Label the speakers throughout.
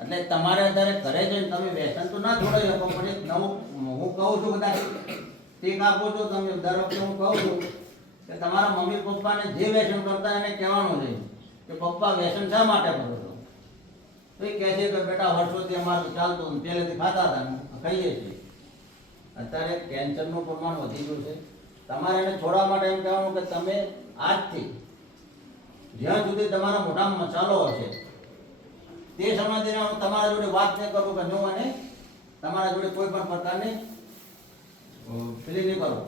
Speaker 1: એટલે તમારે અત્યારે ઘરે જઈને તમે વ્યસન તો ના છોડાવી શકો, પણ એક નવું, હું કહું છું કદાચ ટીક આપો છો તમે, દર વખતે હું કહું છું કે તમારા મમ્મી પપ્પાને જે વ્યસન કરતા એને કહેવાનું નહીં કે પપ્પા વ્યસન શા માટે કરો છો? તો એ કહે છે કે બેટા વર્ષોથી અમારું ચાલતું પહેલેથી ખાતા હતા કહીએ ખાઈએ છીએ. અત્યારે કેન્સરનું પ્રમાણ વધી ગયું છે. તમારે એને છોડવા માટે એમ કહેવાનું કે તમે આજથી જ્યાં સુધી તમારા મોઢામાં મસાલો હશે તે સમયથી હું તમારા જોડે વાત નહીં કરું કે હું અને તમારા જોડે કોઈ પણ પ્રકારની પેલી નહીં કરું.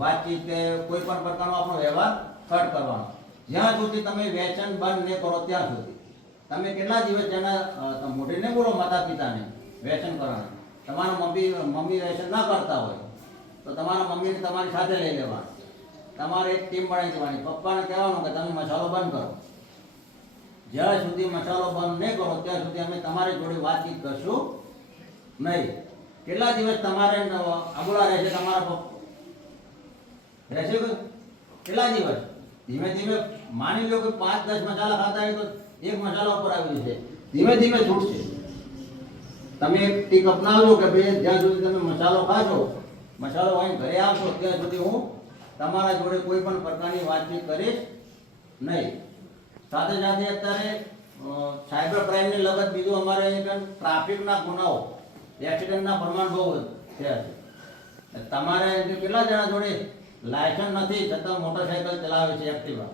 Speaker 1: વાતચીત કે કોઈ પણ પ્રકારનો આપણો વ્યવહાર કટ કરવાનો. જ્યાં સુધી તમે વેચન બંધ નહીં કરો ત્યાં સુધી. તમે કેટલા દિવસ તેના મોઢે નહીં બોલો માતા પિતાને વેચન કરવાનું. તમારા મમ્મી મમ્મી વેચન ના કરતા હોય, તો તમારા મમ્મીને તમારી સાથે લઈ લેવા તમારે એક ટીમ બનાવી દેવાની. પપ્પાને કહેવાનું કે તમે મસાલો બંધ કરો. જ્યાં સુધી મસાલો બંધ નહીં કરો, ત્યાં સુધી અમે તમારી જોડે વાતચીત કરશું નહીં. કેટલા દિવસ તમારે અબોલા રહેશે તમારા રહેશે? કેટલા દિવસ? ધીમે ધીમે માની લો કે પાંચ, દસ મસાલા ખાતા હોય તો એક મસાલા ઉપર આવી જશે. ધીમે ધીમે છૂટશે. તમે એક ટીક અપનાવજો કે ભાઈ જ્યાં સુધી તમે મસાલો ખાશો, મસાલો વાળી ઘરે આવશો, ત્યાં સુધી હું તમારા જોડે કોઈ પણ પ્રકારની વાતચીત કરીશ નહીં. સાથે સાથે અત્યારે સાયબર ક્રાઇમને લગત બીજું અમારે અહીં ટ્રાફિકના ગુનાઓ એક્સિડન્ટના પ્રમાણ બહુ છે. તમારે કેટલા જણા જોડે લાયસન્સ નથી, છતાં મોટરસાયકલ ચલાવે છે એક્ટિવા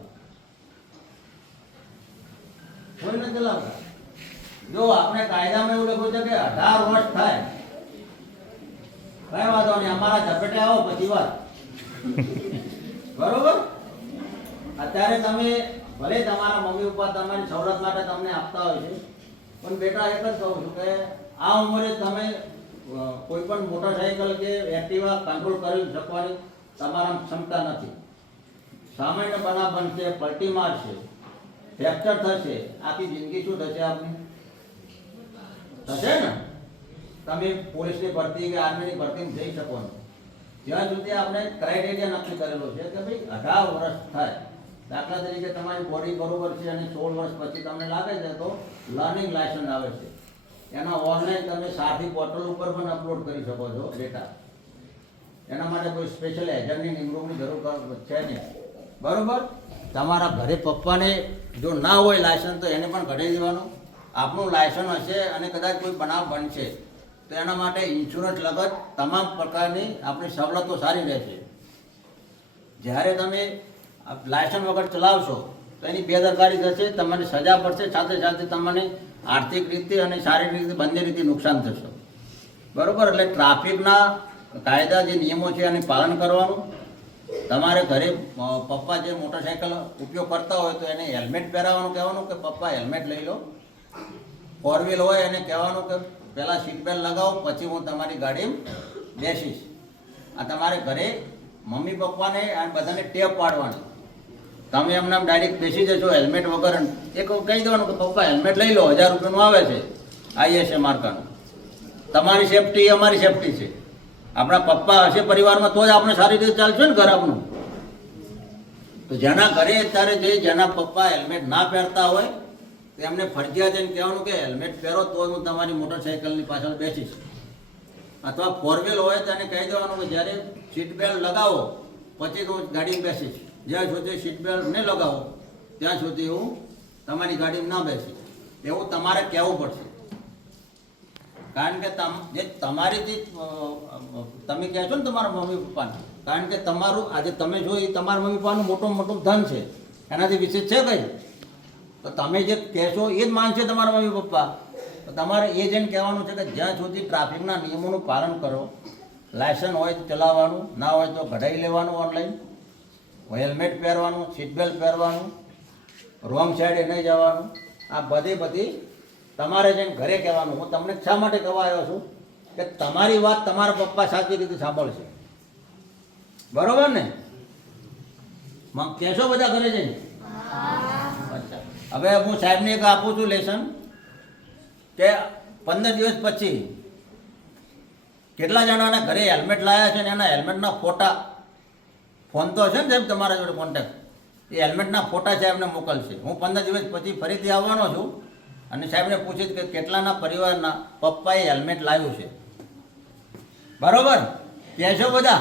Speaker 1: કોઈ નથી ચલાવતા? જો આપણે કાયદામાં એવું લખ્યું છે કે અઢાર વર્ષ થાય, કઈ વાંધો નહીં, અમારા ઝપેટે આવો પછી વાત. બરોબર? અત્યારે તમે ભલે તમારા મમ્મી પપ્પા તમારી સવલત માટે તમને આપતા હોય છે, પણ બેટા એક જ કહું છું કે આ ઉંમરે તમે કોઈ પણ મોટરસાયકલ કે એક્ટિવા કંટ્રોલ કરી શકવાની તમારા ક્ષમતા નથી. સામાન્ય બના બનશે, પલટી મારશે, ફ્રેક્ચર થશે, આખી જિંદગી શું થશે આપની? થશે ને? તમે પોલીસની ભરતી કે આર્મીની ભરતીમાં જઈ શકો જ્યાં સુધી આપણે ક્રાઇટેરિયા નક્કી કરેલો છે કે ભાઈ અઢાર વર્ષ થાય દાખલા તરીકે તમારી બોડી બરોબર છે અને સોળ વર્ષ પછી તમને લાગે છે તો લર્નિંગ લાયસન્સ આવે છે. એના ઓનલાઈન તમે સાથી પોર્ટલ ઉપર પણ અપલોડ કરી શકો છો ડેટા એના માટે કોઈ સ્પેશિયલ એજન્ટની નિમણૂકની જરૂર છે નહીં. બરોબર? તમારા ઘરે પપ્પાને જો ના હોય લાયસન્સ તો એને પણ ઘડી દેવાનું. આપણું લાયસન્સ હશે અને કદાચ કોઈ બનાવ બનશે, તો એના માટે ઇન્સ્યોરન્સ લગત તમામ પ્રકારની આપણી સવલતો સારી રહેશે. જ્યારે તમે લાયસન્સ વગર ચલાવશો, તો એની બેદરકારી થશે, તમને સજા પડશે, સાથે સાથે તમને આર્થિક રીતે અને શારીરિક રીતે બંને રીતે નુકસાન થશે. બરાબર, એટલે ટ્રાફિકના કાયદા જે નિયમો છે એને પાલન કરવાનું. તમારે ઘરે પપ્પા જે મોટરસાયકલ ઉપયોગ કરતા હોય તો એને હેલ્મેટ પહેરાવવાનું કહેવાનું કે પપ્પા હેલ્મેટ લઈ લો. ફોર વ્હીલ હોય એને કહેવાનું કે પહેલાં સીટ બેલ્ટ લગાવો, પછી હું તમારી ગાડી બેસીશ. આ તમારે ઘરે મમ્મી પપ્પાને અને બધાને ટેપ પાડવાની. તમે એમને ડાયરેક્ટ બેસી જશો હેલ્મેટ વગર એક કહી દેવાનું કે, પપ્પા હેલ્મેટ લઈ લો, હજાર રૂપિયાનું આવે છે આઈએસએ માર્કાનું. તમારી સેફટી અમારી સેફટી છે. આપણા પપ્પા હશે પરિવારમાં, તો જ આપણે સારી રીતે ચાલશે ને ઘર આપણું તો જેના ઘરે અત્યારે જે જેના પપ્પા હેલ્મેટ ના પહેરતા હોય તેમને ફરજિયાત એને કહેવાનું કે હેલ્મેટ પહેરો, તો હું તમારી મોટરસાઇકલની પાછળ બેસીશ. અથવા ફોર વ્હીલ હોય તેને કહી દેવાનું કે, જ્યારે સીટ બેલ્ટ લગાવો, પછી હું ગાડી બેસીશ. જ્યાં સુધી સીટ બેલ્ટ નહીં લગાવો, ત્યાં સુધી હું તમારી ગાડીમાં ના બેસી એવું તમારે કહેવું પડશે. કારણ કે તમ, જે તમારી જે તમે કહે ને તમારા મમ્મી પપ્પાને, કારણ કે તમારું, આજે તમે જો એ તમારા મમ્મી પપ્પાનું મોટું મોટું ધન છે, એનાથી વિશેષ છે કંઈ? તો તમે જે કહેશો એ જ માનશે તમારા મમ્મી પપ્પા. તો તમારે એ જઈને કહેવાનું છે કે જ્યાં સુધી ટ્રાફિકના નિયમોનું પાલન કરો, લાયસન્સ હોય તો ચલાવવાનું, ના હોય તો કઢાઈ લેવાનું ઓનલાઈન હેલ્મેટ પહેરવાનું સીટ બેલ્ટ પહેરવાનું રોંગ સાઈડે નહીં જવાનું. આ બધી બધી તમારે જઈને ઘરે કહેવાનું. હું તમને શા માટે કહેવા આવ્યો છું કે તમારી વાત તમારા પપ્પા સાચી રીતે સાંભળશે. બરોબર ને? કહેશો બધા ઘરે જઈને? હવે હું સાહેબને એક આપું છું લેસન કે પંદર દિવસ પછી કેટલા જણાના ઘરે હેલ્મેટ લાવ્યા છે ને એના હેલ્મેટના ફોટા ફોન તો હશે ને સાહેબ તમારા જોડે કોન્ટેક્ટ એ હેલ્મેટના ફોટા સાહેબને મોકલશે. હું પંદર દિવસ પછી ફરીથી આવવાનો છું અને સાહેબને પૂછીશ કે કેટલાના પરિવારના પપ્પાએ હેલ્મેટ લાવ્યું છે. બરોબર? કહેશો બધા?